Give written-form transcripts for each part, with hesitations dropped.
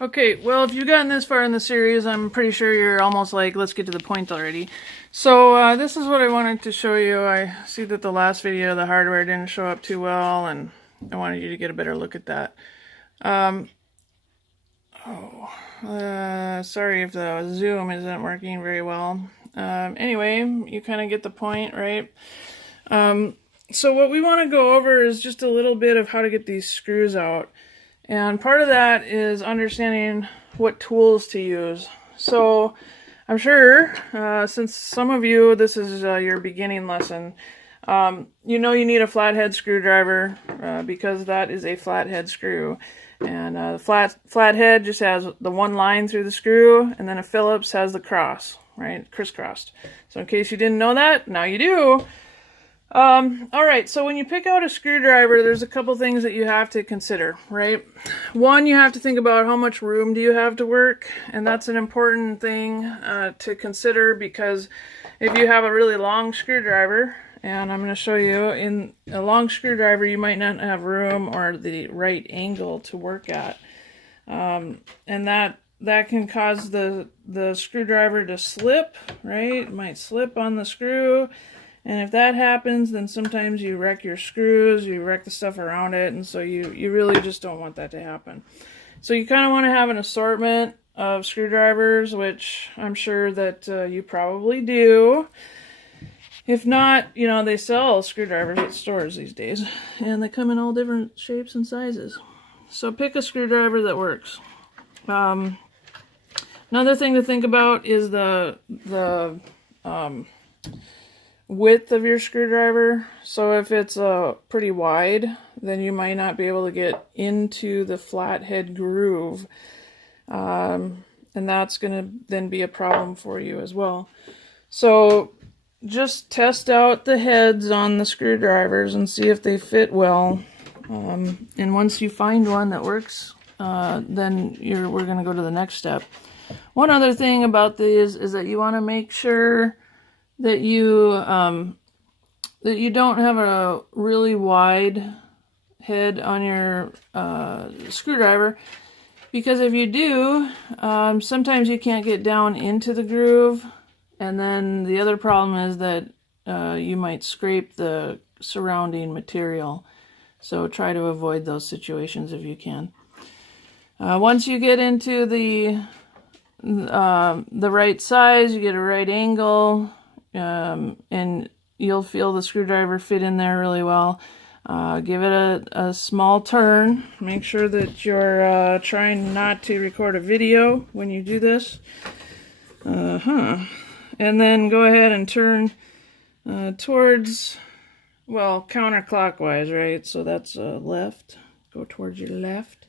Okay, well, if you've gotten this far in the series, I'm pretty sure you're almost like, let's get to the point already. So this is what I wanted to show you. I see that the last video, the hardware didn't show up too well, and I wanted you to get a better look at that. Sorry if the zoom isn't working very well. Anyway, you kind of get the point, right? So what we want to go over is just a little bit of how to get these screws out. And part of that is understanding what tools to use. So I'm sure, since some of you, this is your beginning lesson, you know you need a flathead screwdriver because that is a flathead screw. And the flathead just has the one line through the screw, and then a Phillips has the cross, right? Crisscrossed. So in case you didn't know that, now you do. Alright, so when you pick out a screwdriver, there's a couple things that you have to consider, right? One, you have to think about how much room do you have to work, and that's an important thing to consider, because if you have a really long screwdriver, and I'm going to show you, in a long screwdriver you might not have room or the right angle to work at, and that can cause the screwdriver to slip, right? It might slip on the screw. And if that happens, then sometimes you wreck your screws, you wreck the stuff around it, and so you really just don't want that to happen. So you kind of want to have an assortment of screwdrivers, which I'm sure that you probably do. If not, you know, they sell screwdrivers at stores these days, and they come in all different shapes and sizes. So pick a screwdriver that works. Another thing to think about is the width of your screwdriver. So if it's pretty wide, then you might not be able to get into the flathead groove, and that's going to then be a problem for you as well. So just test out the heads on the screwdrivers and see if they fit well, and once you find one that works, then we're going to go to the next step. One other thing about these is that you want to make sure that you don't have a really wide head on your screwdriver, because if you do, sometimes you can't get down into the groove, and then the other problem is that you might scrape the surrounding material. So try to avoid those situations if you can. Once you get into the right size, you get a right angle, and you'll feel the screwdriver fit in there really well. Give it a small turn. Make sure that you're trying not to record a video when you do this. And then go ahead and turn towards, well, counterclockwise, right? So that's left. Go towards your left.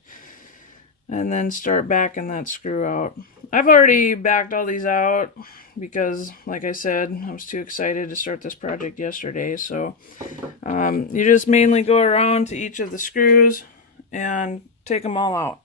And then start backing that screw out. I've already backed all these out because, like I said, I was too excited to start this project yesterday. So you just mainly go around to each of the screws and take them all out.